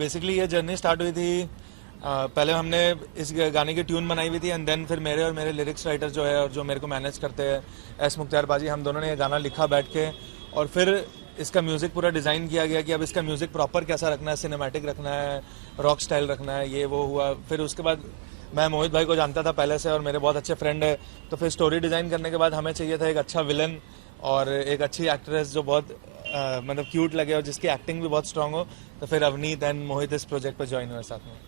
Basically ये journey start हुई थी, पहले हमने इस गाने की ट्यून बनाई हुई थी एंड देन फिर मेरे और मेरे लिरिक्स राइटर जो है और जो मेरे को मैनेज करते हैं एस मुख्तार बाजी, हम दोनों ने ये गाना लिखा बैठ के और फिर इसका म्यूज़िक पूरा डिज़ाइन किया गया कि अब इसका म्यूज़िक प्रॉपर कैसा रखना है, सिनेमैटिक रखना है, रॉक स्टाइल रखना है, ये वो हुआ। फिर उसके बाद मैं मोहित भाई को जानता था पहले से और मेरे बहुत अच्छे फ्रेंड है, तो फिर स्टोरी डिज़ाइन करने के बाद हमें चाहिए था एक अच्छा विलन और एक अच्छी एक्ट्रेस जो बहुत मतलब क्यूट लगे और जिसकी एक्टिंग भी बहुत स्ट्रांग हो, तो फिर अवनीत एंड मोहित इस प्रोजेक्ट पर ज्वाइन हुए साथ में।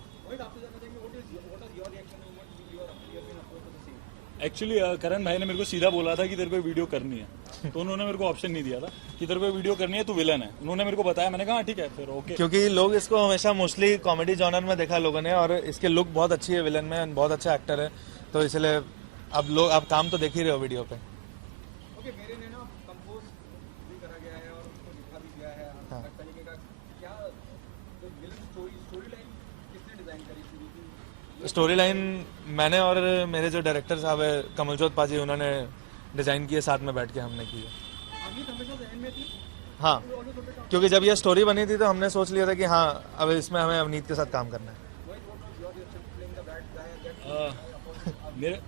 एक्चुअली करण भाई ने मेरे को सीधा बोला था कि तेरे को वीडियो करनी है, तो उन्होंने मेरे को ऑप्शन नहीं दिया था कि तेरे को वीडियो करनी है, तू विलन है। उन्होंने मेरे को बताया, मैंने कहा ठीक है फिर ओके। क्योंकि लोग इसको हमेशा मोस्टली कॉमेडी जॉनर में देखा लोगों ने और इसके लुक बहुत अच्छी है विलन में, बहुत अच्छा एक्टर है, तो इसलिए अब काम तो देख ही रहे हो वीडियो पे। मेरे ने ना कंपोज भी करा गया है और उसको लिखा भी गया है हर तरीके का। क्या तो विलन स्टोरी लाइन किसने डिजाइन करी थी? स्टोरी लाइन मैंने और मेरे जो डायरेक्टर साहब है कमलजोत पाजी, उन्होंने डिज़ाइन किए, साथ में बैठ के हमने की है। अमित हमेशा जहन में थी। हाँ, क्योंकि जब ये स्टोरी बनी थी तो हमने सोच लिया था कि हाँ अब इसमें हमें अवनीत के साथ काम करना है। मेरे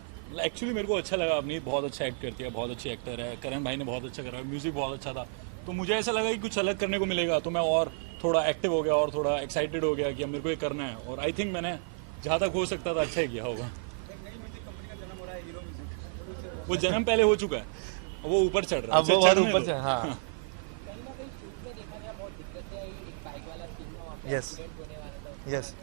एक्चुअली मेरे को अच्छा लगा, अवनीत बहुत अच्छा एक्ट करती है, बहुत अच्छी एक्टर है, करण भाई ने बहुत अच्छा करा, म्यूजिक बहुत अच्छा था, तो मुझे ऐसा लगा कि कुछ अलग करने को मिलेगा, तो मैं और थोड़ा एक्टिव हो गया और थोड़ा एक्साइटेड हो गया कि अब मेरे को ये करना है। और आई थिंक मैंने जहाँ तक हो सकता था अच्छा ही किया होगा। वो जन्म पहले हो चुका है, वो ऊपर चढ़ रहा है, अब वो बहुत ऊपर से। हाँ यस यस,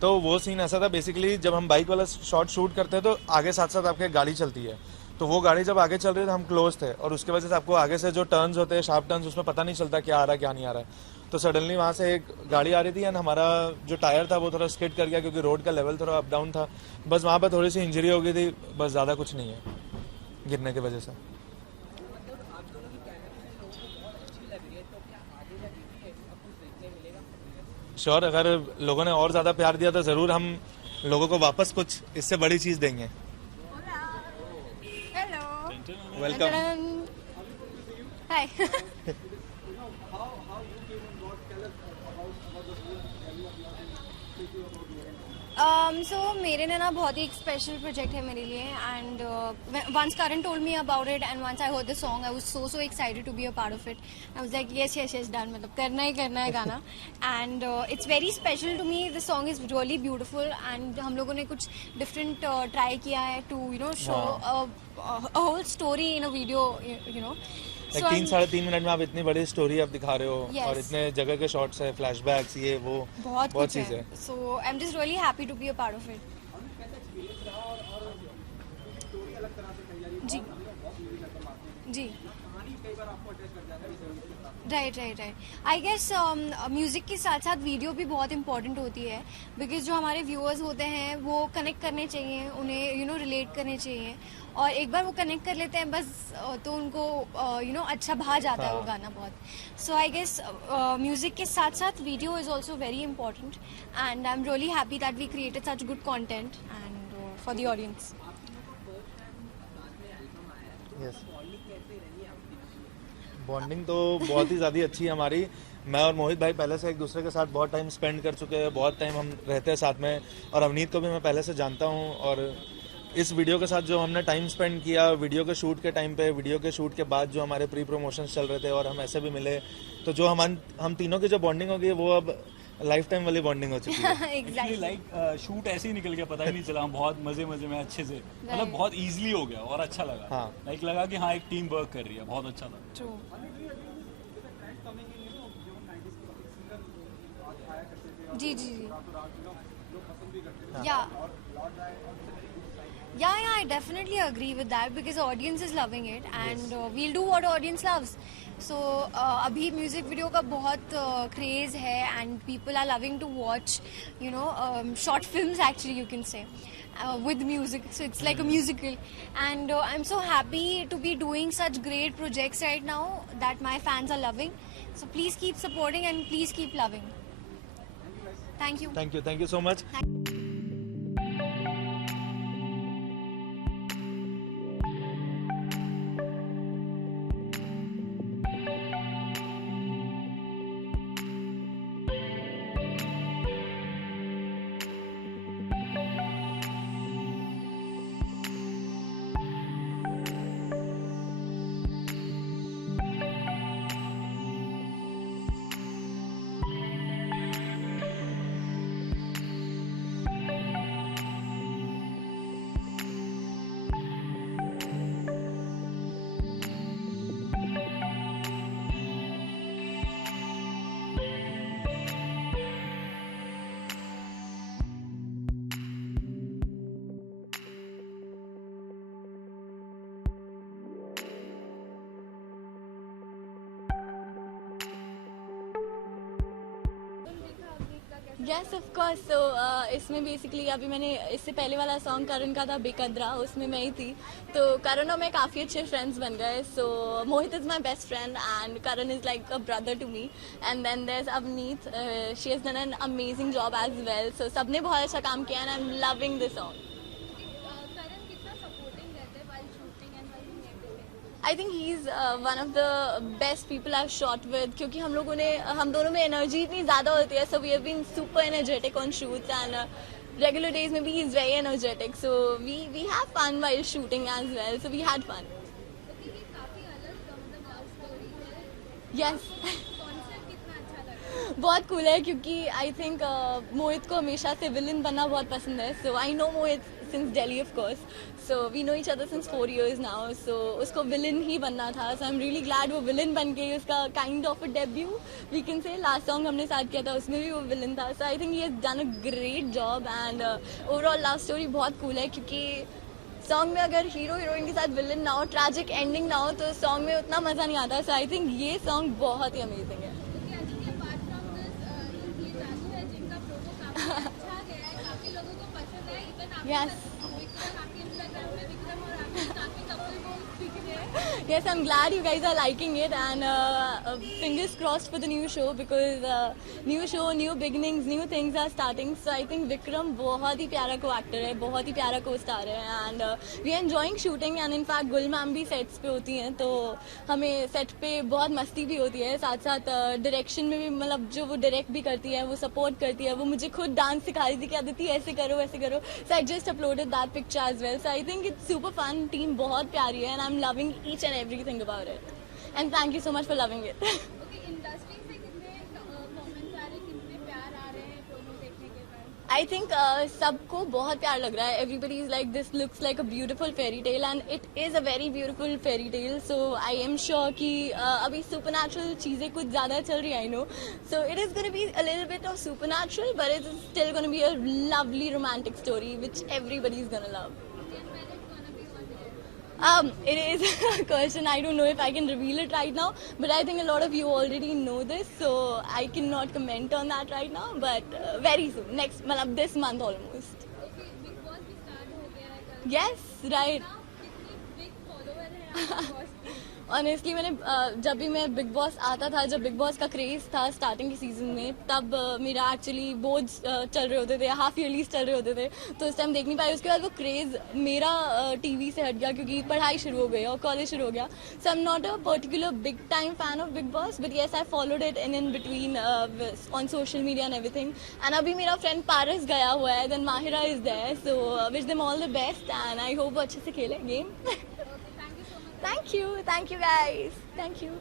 तो वो सीन ऐसा था बेसिकली, जब हम बाइक वाला शॉट शूट करते हैं तो आगे साथ साथ आपके गाड़ी चलती है, तो वो गाड़ी जब आगे चल रही है तो हम क्लोज थे और उसके वजह से आपको आगे से जो टर्न्स होते हैं, शार्प टर्न्स, उसमें पता नहीं चलता क्या आ रहा है क्या नहीं आ रहा है। तो सडनली वहाँ से एक गाड़ी आ रही थी एंड हमारा जो टायर था वो थोड़ा स्किड कर गया क्योंकि रोड का लेवल थोड़ा अप डाउन था, बस वहाँ पर थोड़ी सी इंजरी हो गई थी, बस ज़्यादा कुछ नहीं है गिरने की वजह से। श्योर, अगर लोगों ने और ज़्यादा प्यार दिया तो ज़रूर हम लोगों को वापस कुछ इससे बड़ी चीज़ देंगे। Hello, welcome. हाय। सो मेरे ने ना बहुत ही एक स्पेशल प्रोजेक्ट है मेरे लिए and once Karan told me about it and once I heard the song I was so excited to be a part of it. I was like yes done, मतलब करना है गाना and it's very special to me. The song is really beautiful and हम लोगों ने कुछ different try किया है to show a whole story in a video, you know. 3-3.5 minute में आप इतनी बड़ी स्टोरी आप दिखा रहे हो। Yes. और इतने जगह के शॉट्स है, फ्लैशबैक्स, ये वो बहुत चीज़ है। So I am just really happy to be a part of it. जी जी, राइट। आई गेस म्यूज़िक के साथ साथ वीडियो भी बहुत इंपॉर्टेंट होती है, बिकॉज जो हमारे व्यूअर्स होते हैं वो कनेक्ट करने चाहिए, उन्हें रिलेट करने चाहिए, और एक बार वो कनेक्ट कर लेते हैं बस तो उनको अच्छा भा जाता है वो गाना बहुत। सो आई गेस म्यूज़िक के साथ साथ video is also very important and I am really happy that we created such good content and for the audience. Yes, bonding तो बहुत ही ज़्यादा अच्छी है हमारी। मैं और मोहित भाई पहले से एक दूसरे के साथ बहुत टाइम स्पेंड कर चुके हैं, बहुत टाइम हम रहते हैं साथ में, और अवनीत को भी मैं पहले से जानता हूँ। और इस वीडियो के साथ जो हमने टाइम स्पेंड किया, वीडियो के शूट के टाइम पे, वीडियो के शूट के बाद जो हमारे प्री प्रमोशंस चल रहे थे और हम ऐसे भी मिले, तो जो हम तीनों की जो बॉन्डिंग होगी वो अब लाइफ टाइम वाली बॉन्डिंग हो चुकी है। एक्चुअली लाइक शूट ऐसे ही निकल गया, पता ही नहीं चला, हम बहुत मजे में अच्छे से, मतलब बहुत इजीली हो गया और अच्छा लगा। हाँ। लाइक लगा कि हाँ एक टीम वर्क कर रही है, बहुत अच्छा था। ट्रू। जी Yeah, I definitely agree with that because audience is loving it and we'll do what audience loves. So अभी music video का बहुत craze है and people are loving to watch, short films actually you can say. With music, so it's like a musical, and I'm so happy to be doing such great projects right now that my fans are loving. So please keep supporting and please keep loving. Thank you. Thank you so much. Yes of course. So इसमें basically अभी मैंने इससे पहले वाला song करण का था बेकदरा, उसमें मैं ही थी। तो करण और मैं काफ़ी अच्छे फ्रेंड्स बन गए। So Mohit is my best friend and Karan is like a brother to me. And then there is Avneet, she has done an amazing job as well. So सबने बहुत अच्छा काम किया and I am loving this song. I think he is one of the best people I shot with, क्योंकि हम दोनों में energy इतनी ज़्यादा होती है। So we have been super energetic on shoots and regular days में भी he is very energetic. So we have fun while shooting as well. So we had fun. Yes बहुत कूल है, क्योंकि आई थिंक मोहित को हमेशा से villain बनना बहुत पसंद है। So I know Mohit since Delhi of course. So we know each other since 4 years now. So उसको विलन ही बनना था। So I am really glad वो विलन बन के उसका kind of a debut we can say. Last song हमने साथ किया था उसमें भी वो विलन था। So I think he has done a great job and overall love story बहुत कूल है, क्योंकि सॉन्ग में अगर हीरो हीरोइन के साथ विलन ना हो, ट्रैजिक एंडिंग ना हो, तो सॉन्ग में उतना मज़ा नहीं आता। सो आई थिंक ये सॉन्ग बहुत ही अमेजिंग है। Yes. Yes, I'm glad you guys are liking it and fingers crossed for the new show because new show, new beginnings, new things are starting. So I think Vikram बहुत ही प्यारा co-actor है, बहुत ही प्यारा co-star है and we are enjoying shooting and in fact गुल ma'am भी sets पे होती हैं, तो हमें set पे बहुत मस्ती भी होती है। साथ साथ direction में भी, मतलब जो वो direct भी करती है, वो support करती है, वो मुझे खुद डांस सिखा रही थी कि अदिति ऐसे करो वैसे करो। So I just uploaded that picture as well. So I think it's super fun. Team बहुत प्यारी है and I'm loving each and everything about it. And thank you so much for loving it. I think सबको बहुत प्यार लग रहा है. Everybody is like, this looks like a beautiful fairy tale and it is a very beautiful fairy tale. So I am sure कि अभी supernatural चीज़ें कुछ ज़्यादा चल रही है, I know. So it is going to be a little bit of supernatural, but it is still going to be a lovely romantic story which everybody is going to love. It is a question. I don't know if I can reveal it right now, but I think a lot of you already know this, so I cannot comment on that right now. But very soon, next, मतलब this month almost. Yes, right. Honestly मैंने जब भी मैं big boss आता था, जब big boss का craze था स्टार्टिंग के सीजन में, तब मेरा एक्चुअली बोर्ड्स चल रहे होते थे, हाफ ईयरलीज चल रहे होते थे, तो उस टाइम देख नहीं पाई। उसके बाद वो क्रेज़ मेरा टीवी से हट गया क्योंकि पढ़ाई शुरू हो गई और कॉलेज शुरू हो गया। So I am not a particular big time fan of Bigg Boss, but yes I followed it in between on social media and everything. And अभी मेरा फ्रेंड पारस गया हुआ है, then Mahira is there, so wish them all the best and I hope वो अच्छे से खेले game. Thank you guys, thank you.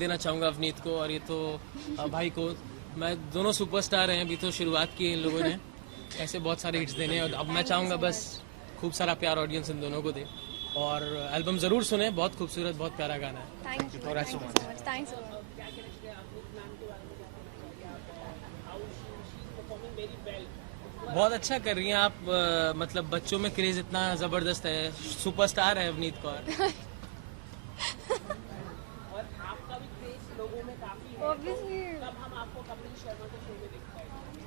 देना चाहूँगा अवनीत को और ये तो भाई को। मैं दोनों सुपरस्टार हैं, अभी तो शुरुआत की इन लोगों ने, ऐसे बहुत सारे हिट्स देने, और अब मैं चाहूँगा बस खूब सारा प्यार ऑडियंस इन दोनों को दे और एल्बम ज़रूर सुने, बहुत खूबसूरत, बहुत प्यारा गाना है। Thank you so much. Thanks so much. बहुत अच्छा कर रही हैं आप, मतलब बच्चों में क्रेज़ इतना ज़बरदस्त है, सुपरस्टार है अवनीत कौर।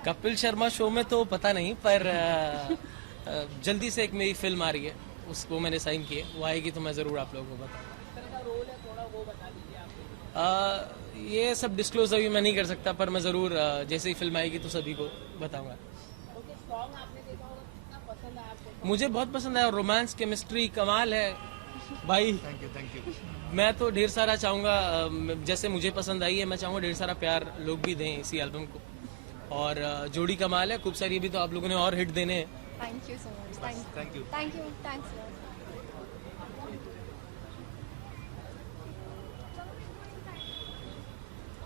कपिल शर्मा शो में तो पता नहीं, पर जल्दी से एक मेरी फिल्म आ रही है, उसको मैंने साइन की है, वो आएगी तो मैं ज़रूर आप लोगों को बताऊँ। ये सब डिस्क्लोज अभी मैं नहीं कर सकता, पर मैं ज़रूर जैसे ही फिल्म आएगी तो सभी को बताऊँगा। मुझे बहुत पसंद है और रोमांस केमिस्ट्री कमाल है भाई। Thank you. मैं तो ढेर सारा चाहूँगा, जैसे मुझे पसंद आई है, मैं चाहूँगा ढेर सारा प्यार लोग भी दें इसी एल्बम को, और जोड़ी कमाल है खूब सारी। अभी तो आप लोगों ने और हिट देने हैं, Thank you so much. Thank you. Thank you. Thanks.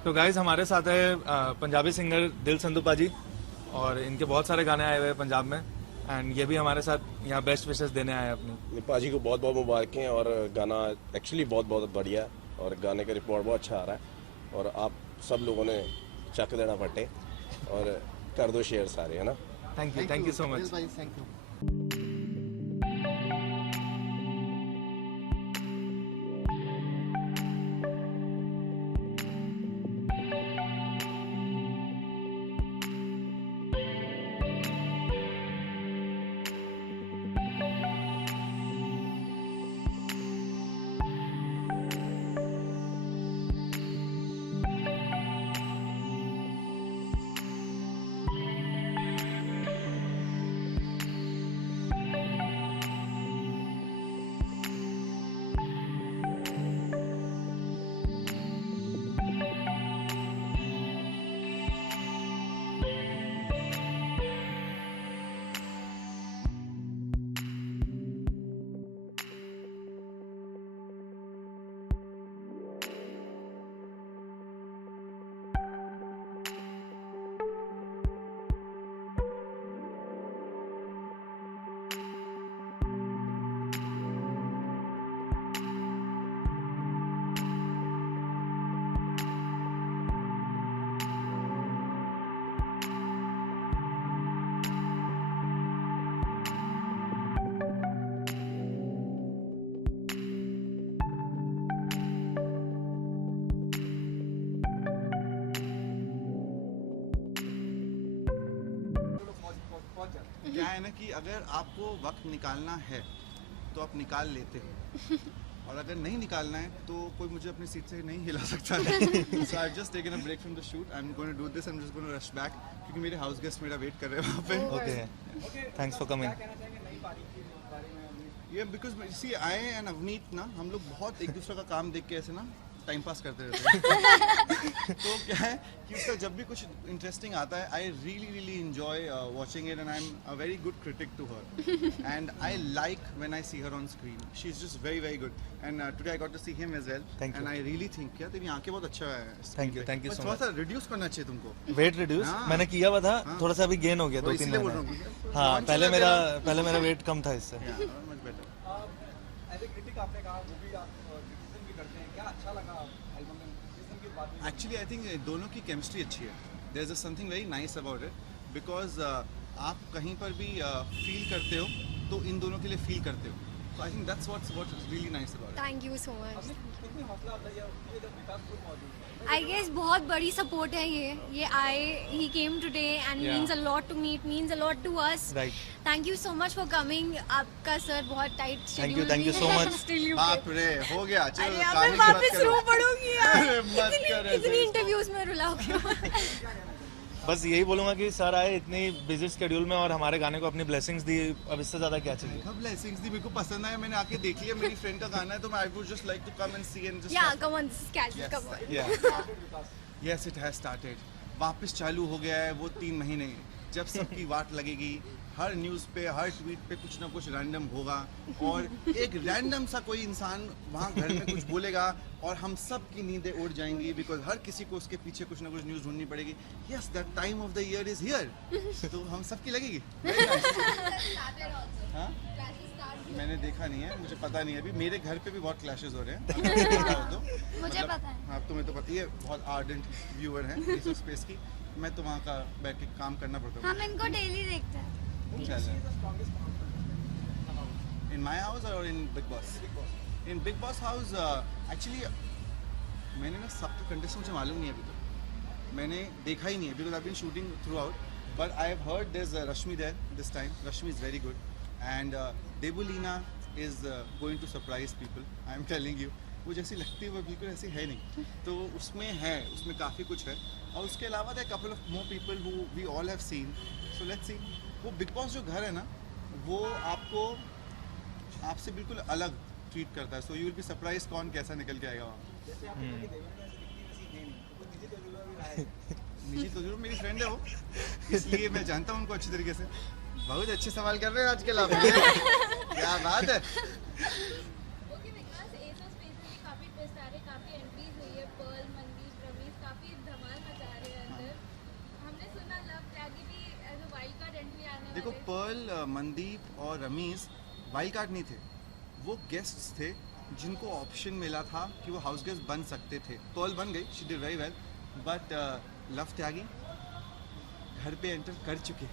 तो गाइज हमारे साथ है पंजाबी सिंगर दिल संधूपा जी, और इनके बहुत सारे गाने आए हुए हैं पंजाब में, एंड ये भी हमारे साथ यहाँ बेस्ट विशेस देने आए हैं अपनी। पाजी को बहुत बहुत मुबारकें, और गाना एक्चुअली बहुत बहुत बढ़िया है, और गाने का रिपोर्ट बहुत अच्छा आ रहा है, और आप सब लोगों ने चक देना फटे और कर दो शेयर सारे, है ना। Thank you so much. Thank you. क्या है ना कि अगर आपको वक्त निकालना है तो आप निकाल लेते हो, और अगर नहीं निकालना है तो कोई मुझे अपनी सीट से नहीं हिला सकता है। So I just taken a break from the shoot, I am going to do this, I am just going to rush back, क्योंकि मेरे हाउस गेस्ट मेरा वेट कर रहे हैं वहाँ पे। Okay, thanks for coming. ये because see I and Avneet ना, हम लोग बहुत एक दूसरे का काम देख के ऐसे ना टाइम पास करते रहते हैं। तो क्या है कि उसका जब भी कुछ इंटरेस्टिंग आता है, I really enjoy watching it, and I am a very good critic to her, and I like when I see her on screen, she is just very good, and today I got to see him as well, and I really think क्या तेरी आंखें बहुत अच्छा है। Thank you सो थोड़ा much. सा reduce करना चाहिए तुमको, वेट रिड्यूस हाँ। मैंने किया हुआ था, हाँ। थोड़ा सा अभी गेन हो गया, तो 2-3 इसलिए बोल रहा महीने। हूँ। हाँ, कौन सा पहले मेरा वेट कम था इससे। Much better. As a critic आपने कहा वो भी आप क्रिटिसिज्म भी करते हैं, क्या अच्छा लगा एल्बम में क्रिटिसिज्म की बात भी? एक्चुअली आई थिंक दोनों की केमिस्ट्री अच्छी है, there is something very nice about it, because आप कहीं पर भी फील करते हो तो इन दोनों के लिए फील करते हो, तो I think that's what's really nice about it. Thank you so much. कितनी हौसला अफजाई है ये जब विकास खुद मौजूद है। I guess बहुत बड़ी सपोर्ट है ये he came today and Yeah. means a lot to me, it means a lot to us. Right. Thank you so much for coming. आपका सर बहुत tight schedule thank you so much. बाप रे, हो गया, चलो अरे अब कहानी मैं की बात वापस करो। रो पड़ूंगी यार। अरे मत कर ऐसे। इतनी इंटरव्यूज में रुलाओगे। बस यही बोलूंगा कि सर आए इतनी बिजी स्केड्यूल में और हमारे गाने को अपनी ब्लेसिंग्स दी, अब इससे ज्यादा क्या चाहिए। कब ब्लेसिंग्स दी, मेरे को पसंद आया, मैंने आके देख लिया, मेरी फ्रेंड का गाना है, तो मैं I would just like to come and see and just Yeah, come on, this is casual, come on. Yes it has started, वापस चालू हो गया है वो 3 महीने, जब सबकी वाट लगेगी, हर न्यूज़ पे हर ट्वीट पे कुछ ना कुछ रैंडम होगा, और एक रैंडम सा कोई इंसान वहाँ घर में कुछ बोलेगा और हम सब की नींदें उड़ जाएंगी, बिकॉज हर किसी को उसके पीछे कुछ ना कुछ न्यूज़ ढूंढनी पड़ेगी। Yes, that time of the year is here, तो हम सब की लगेगी। हाँ, मैंने देखा नहीं है, मुझे पता नहीं है, अभी मेरे घर पे भी बहुत क्लैशेस हो रहे हैं। तो मुझे पता है। हाँ, तुम्हें तो पता ही है, बहुत आर्डेंट व्यूअर हैं इस स्पेस की, मैं तो वहाँ का बैठ के काम करना पड़ता हम इनको डेली देखते हैं। इन माई हाउस और in big boss? In big boss house actually मैंने ना सबके कंटेस्ट मुझे मालूम नहीं है अभी तक, मैंने देखा ही नहीं है, because I been shooting throughout, but I have heard there is Rashmi there this time, Rashmi is very good, and Devoleena is going to surprise people, I am telling you, वो जैसी लगती है वो बिल्कुल ऐसी है नहीं, तो उसमें है, उसमें काफ़ी कुछ है, और उसके अलावा the couple of more people who we all have seen, so let's see. वो बिग बॉस जो घर है ना, वो आपको आपसे बिल्कुल अलग ट्रीट करता है, so you will be surprise कौन कैसा निकल के आएगा वहाँ। निजी तो जरूर, मेरी फ्रेंड है वो, इसलिए मैं जानता हूँ उनको अच्छी तरीके से। बहुत अच्छे सवाल कर रहे हैं आजकल आप। क्या बात है। Okay Vikas, S of space में काफी ट्विस्ट आ रहे, काफी एंट्रीज हुई है, पर्ल, मनदीप, रमीज काफी धमाल मचा रहे हैं अंदर। हमने सुना लव त्यागी भी as a wild card entry आने देखो वाले। पर्ल, मनदीप और रमीज वाइल्ड कार्ड नहीं थे, वो गेस्ट्स थे जिनको ऑप्शन मिला था कि वो हाउस गेस्ट बन सकते थे। पर्ल बन गई, she did very well, but Love Tyagi घर पे एंटर कर चुके।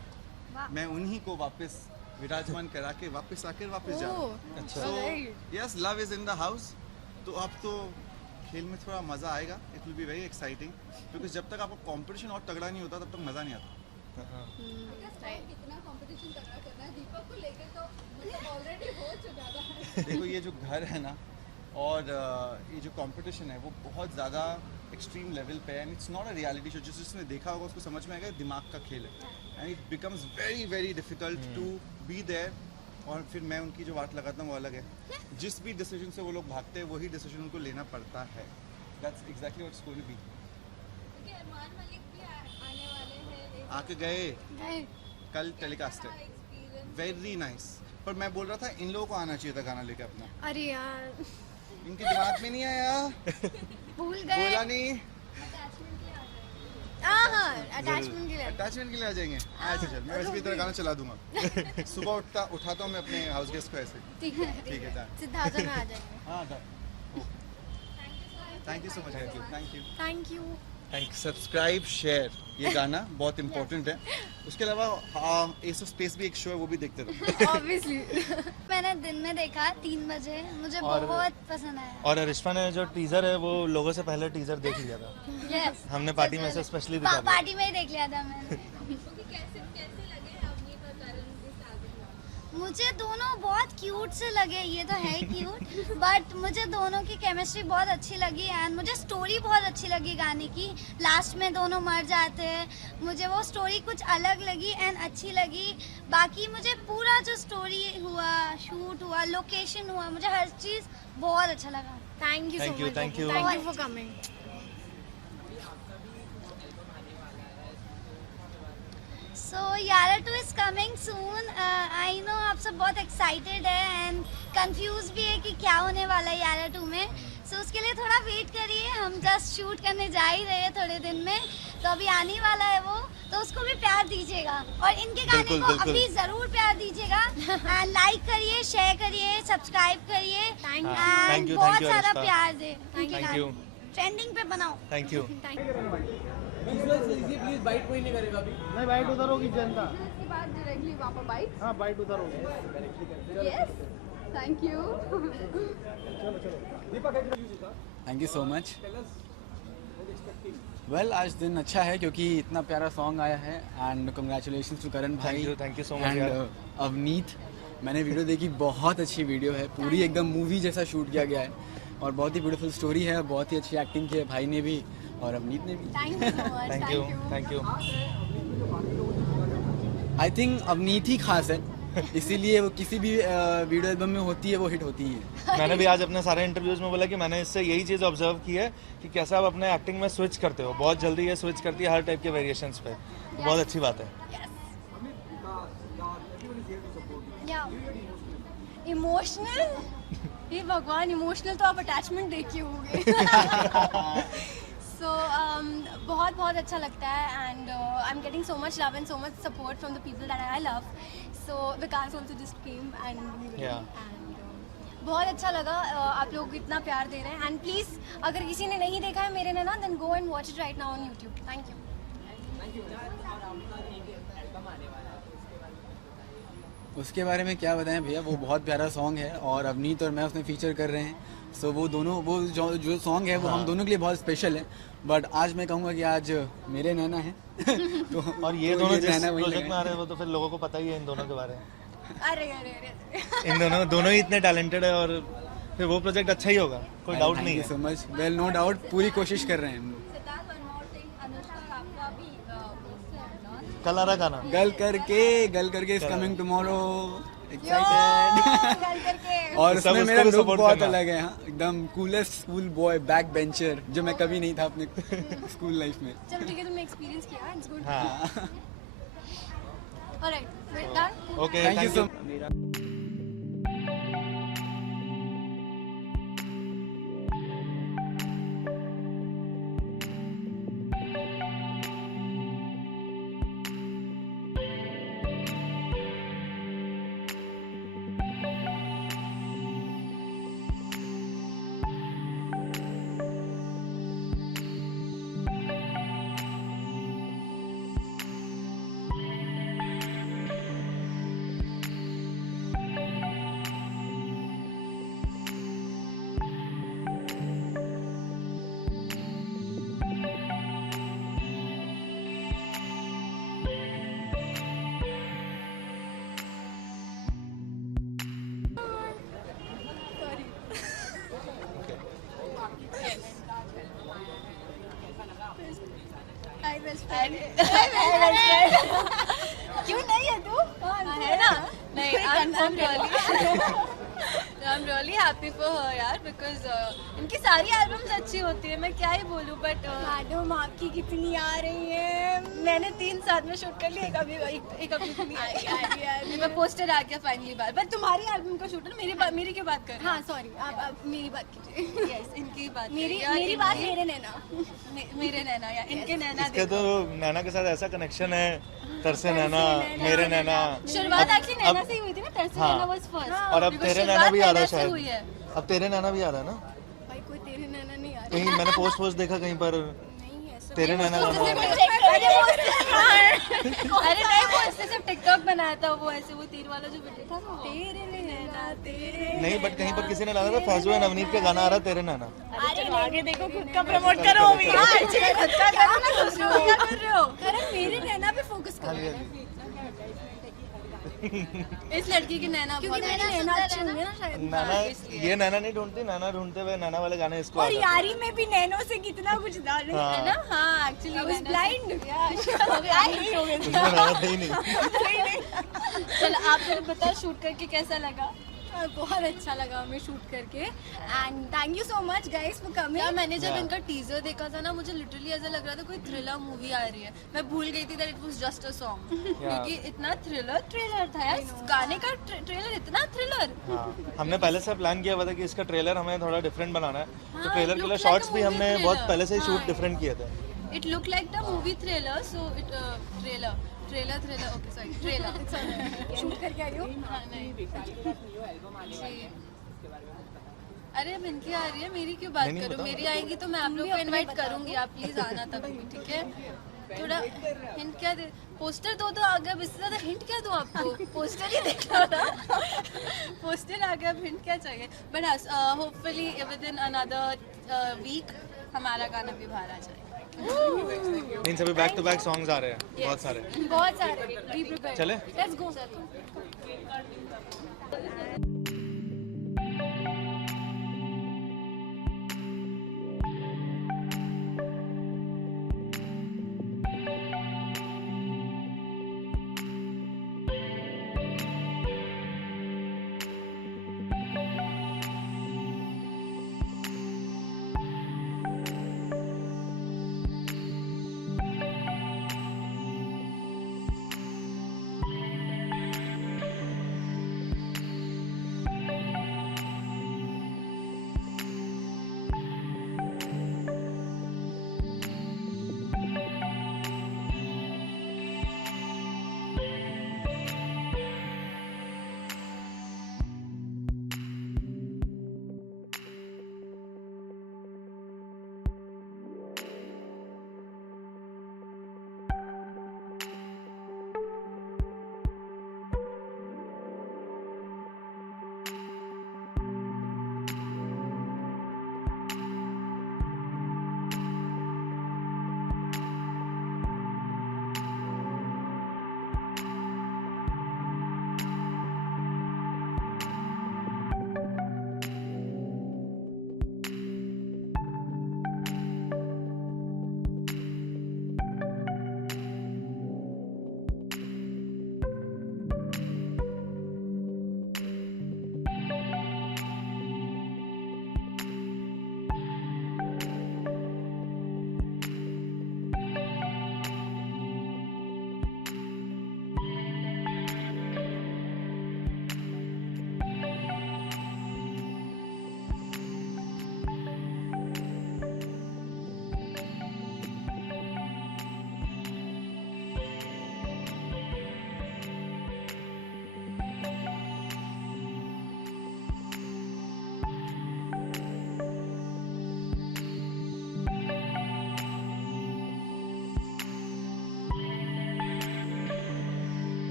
मैं उन्हीं को वापस विराजमान करा के वापस आकर वापस जा रहा हूँ। अच्छा। Yes, love is in the house. तो अब तो खेल में थोड़ा मज़ा आएगा, it will be very exciting, क्योंकि जब तक आपका कंपटीशन और तगड़ा नहीं होता तब तक मज़ा नहीं आता। कितना कंपटीशन करना है दीपक को लेकर, तो मतलब ऑलरेडी हो चुका था। देखो ये जो घर है ना और ये जो कंपटीशन है वो बहुत ज़्यादा एक्सट्रीम लेवल पे है, and it's not a reality show. जिसने देखा होगा उसको समझ में आएगा दिमाग का खेल है, and it becomes very very difficult to be there. और फिर मैं उनकी जो बात लगाता हूँ वो अलग है। जिस भी डिसीजन से वो लोग भागते हैं वही डिसीजन उनको लेना पड़ता है। That's exactly what's going to be. क्योंकि अरमान मलिक भी आने वाले हैं। आके गए कल टेलीकास्ट है, एक्सपीरियंस वेरी नाइस। पर मैं बोल रहा था इन लोगों को आना चाहिए था गाना लेके अपना, अरे यार इनके दिमाग में नहीं आया, भूल गए। बोला नहीं। हाँ अटैचमेंट के लिए। अटैचमेंट के लिए आ जाएंगे। अच्छा चल, मैं वैसे भी तेरा गाना चला दूंगा। सुबह उठाता हूँ मैं अपने हाउस गेस्ट को ऐसे। ठीक है ठीक है, डन। सिद्धार्थ में आ जाएंगे। हाँ done. Thank you so much. Thank you. Thank you. Subscribe share, ये गाना बहुत इंपॉर्टेंट है। उसके अलावा एस ऑफ स्पेस भी एक शो है, वो भी देखते रहो। ऑब्वियसली मैंने दिन में देखा 3 बजे, मुझे और- बहुत पसंद आया। और अरिश्मा ने जो टीजर है वो लोगों से पहले टीजर देख लिया था। यस हमने पार्टी में से स्पेशली दिखा दिया। पार्टी में ही देख लिया था मैंने। कैसे लगे अवनीत और करण इस एल्बम में? मुझे दोनों बहुत क्यूट से लगे, ये तो है ही क्यूट, बट मुझे दोनों की केमिस्ट्री बहुत अच्छी लगी, एंड मुझे स्टोरी बहुत अच्छी लगी गाने की। लास्ट में दोनों मर जाते हैं, मुझे वो स्टोरी कुछ अलग लगी एंड अच्छी लगी। बाकी मुझे पूरा जो स्टोरी हुआ, शूट हुआ, लोकेशन हुआ, मुझे हर चीज़ बहुत अच्छा लगा। Thank you Thank so you, much. thank you. Thank you for coming. So Yara 2 is coming soon. I know आप सब बहुत excited है and confused भी है कि क्या होने वाला है Yara 2 में. So उसके लिए थोड़ा वेट करिए, हम जस्ट शूट करने जा ही रहे हैं थोड़े दिन में, तो अभी आने वाला है वो, तो उसको भी प्यार दीजिएगा और इनके गाने बिल्कुल, को बिल्कुल। अभी जरूर प्यार दीजिएगा एंड लाइक करिए, शेयर करिए, सब्सक्राइब करिए Thank एंड you, बहुत thank you, सारा अरिश्ता। प्यार दे। Thank you. ट्रेंडिंग पे बनाओ। Thank you. प्लीज बाइट कोई नहीं करेगा अभी। नहीं बाइट उधर होगी जनता। इसके बाद डायरेक्टली वहाँ पर बाइक। हाँ बाइट उधर होगी। Yes, thank you. Thank you so much. Well आज दिन अच्छा है क्योंकि इतना प्यारा सॉन्ग आया है, एंड कंग्रेचुलेशंस टू करण भाई। Thank you so much and यार। अवनीत, मैंने वीडियो देखी, बहुत अच्छी वीडियो है, पूरी एकदम मूवी जैसा शूट किया गया है और बहुत ही ब्यूटीफुल स्टोरी है, बहुत ही अच्छी एक्टिंग की है भाई ने भी और अवनीत ने भी। Thank you so much. Thank you. Thank you. I think Avneet ही खास है, इसीलिए वो किसी भी वीडियो एल्बम में होती है वो हिट होती है। मैंने भी आज अपने सारे इंटरव्यूज में बोला कि मैंने इससे यही चीज़ ऑब्जर्व की है कि कैसे आप अपने एक्टिंग में स्विच करते हो, बहुत जल्दी ये स्विच करती है हर टाइप के वेरिएशंस पे, बहुत अच्छी बात है। इमोशनल, हे भगवान, इमोशनल तो आप अटैचमेंट देखिए होंगे। सो बहुत बहुत अच्छा लगता है and I am getting so much love and so much support from the people that I love. So Vikas also just came and बहुत अच्छा लगा। आप लोग इतना प्यार दे रहे हैं एंड प्लीज़ अगर किसी ने नहीं देखा है मेरे Naina, then go and watch it right now on YouTube. Thank you. उसके बारे में क्या बताएं भैया, वो बहुत प्यारा सॉन्ग है और अवनीत और मैं उसमें फीचर कर रहे हैं। सो वो दोनों, वो जो सॉन्ग है वो हम दोनों के लिए बहुत स्पेशल है, बट आज मैं कहूँगा कि आज मेरे नैना है। तो और ये तो दोनों जिस नैना वही प्रोजेक्ट में लगा आ रहे हैं वो तो फिर लोगों को पता ही है इन दोनों के बारे में। अरे अरे अरे इन दोनों ही इतने टैलेंटेड है और फिर वो प्रोजेक्ट अच्छा ही होगा, कोई डाउट नहीं थैंक यू है। So much. Well no doubt, पूरी कोशिश कर रहे हैं हम लोग। Siddharth, one more thing, Anushka Kapada भी उससे है ना? कल आ रहा गाना। गल करके इज कमिंग टुमारो, एक्साइटेड। गल करके और सब उसमें उसको मेरा भी लुक support बहुत करना। अलग है, हाँ, एकदम coolest school boy, back bencher, जो मैं कभी नहीं था अपने स्कूल लाइफ में। चलो ठीक है, तुमने एक्सपीरियंस किया, इट्स गुड। हाँ। Alright, we're done. Okay thank you thank so you Hi best friend. Hi best friend. क्यों नहीं है तू? है ना? नहीं, I'm really happy for her यार because इनकी सारी एल्बम्स अच्छी होती है, मैं क्या ही बोलूँ बट मैडम आपकी कितनी आ रही है? मैंने 3 साथ में शूट कर ली, एक अभी नहीं आई। मैं पोस्टर आ गया फाइनली बार, बट तुम्हारी एल्बम का शूट है, मेरी क्यों बात कर रहे हाँ सॉरी, आप मेरी बात कीजिए. यस इनकी बात मेरी बात मेरे नैना. मेरे नैना या इनके नैना इसका तो नैना के साथ ऐसा कनेक्शन है, तरसे नैना, मेरे नैना. शुरुआत एक्चुअली नैना से ही हुई थी ना, तरसे हाँ. नैना वाज फर्स्ट और अब तेरे नैना भी आ रहा है से हुई है। शायद. अब तेरे नैना भी आ रहा है ना. भाई कोई तेरे नैना नहीं आ रहा. कहीं मैंने पोस्ट देखा कहीं पर नहीं ऐसा. तेरे नैना गाना आ रहा है. अरे नहीं वो इससे सिर्फ टिकटॉक बनाया था, वो ऐसे वो तीर वाला जो वीडियो था ना, तेरे नैना तेरे. नहीं बट कहीं पर किसी ने डाला था फैजू एंड नवनीत का गाना आ रहा है तेरे नैना. अरे आगे देखो खुद का प्रमोट करो अभी. खुद का करो ना, दूसरों को क्या कर रहे हो? अरे मेरे नैना पे फोकस करो. इस लड़की की नैना क्योंकि बहुत मेरी नैना अच्छी होंगे ना शायद. नैना ये नैना नहीं ढूंढती, नैना ढूंढते हुए नैना वाले गाने इसको आ और जाते हैं. यारी में भी नैनो से कितना कुछ डाल रहे हाँ. है ना. हाँ एक्चुअली I was blind. उसमें नैना थे ही नहीं. चलो आप फिर बताओ शूट करके कैसा लगा? बहुत अच्छा लगा हमें शूट करके and thank you so much guys for यार कमिंग. मैंने जब Yeah. इनका टीजर देखा था ना, मुझे लिटरली ऐसा लग रहा था कोई थ्रिलर मूवी आ रही है. मैं भूल गई थी that it was just a song, क्योंकि इतना ट्रेलर था यार. गाने का ट्रेलर इतना थ्रिलर. हाँ, हमने पहले से प्लान किया हुआ था कि इसका ट्रेलर हमें थोड़ा डिफरेंट बनाना है. तो हाँ, ट्रेलर के it लिए looks like शॉर्ट्स a भी movie हमने trailer. बहुत पहले से ही शूट हाँ. डिफरेंट किए थे. It look like the movie trailer, so it trailer okay sorry trailer shoot करके आई हो. अरे अब इनकी आ रही है, मेरी क्यों बात नहीं, करो? बताओ. मेरी आएंगी तो मैं आप लोग को इनवाइट करूंगी, आप प्लीज आना तभी भी, ठीक है? थोड़ा हिंट क्या दे? पोस्टर दो तो आ गया, अब इससे ज्यादा हिंट क्या दूं आपको? पोस्टर ही देख लो ना. पोस्टर आ गया, अब हिंट क्या चाहिए? But hopefully within another week हमारा गाना भी बाहर आ जाएगा. इन सभी बैक टू बैक सॉन्ग्स आ रहे हैं बहुत सारे. बहुत सारे. Be prepared. चले? लेट्स गो.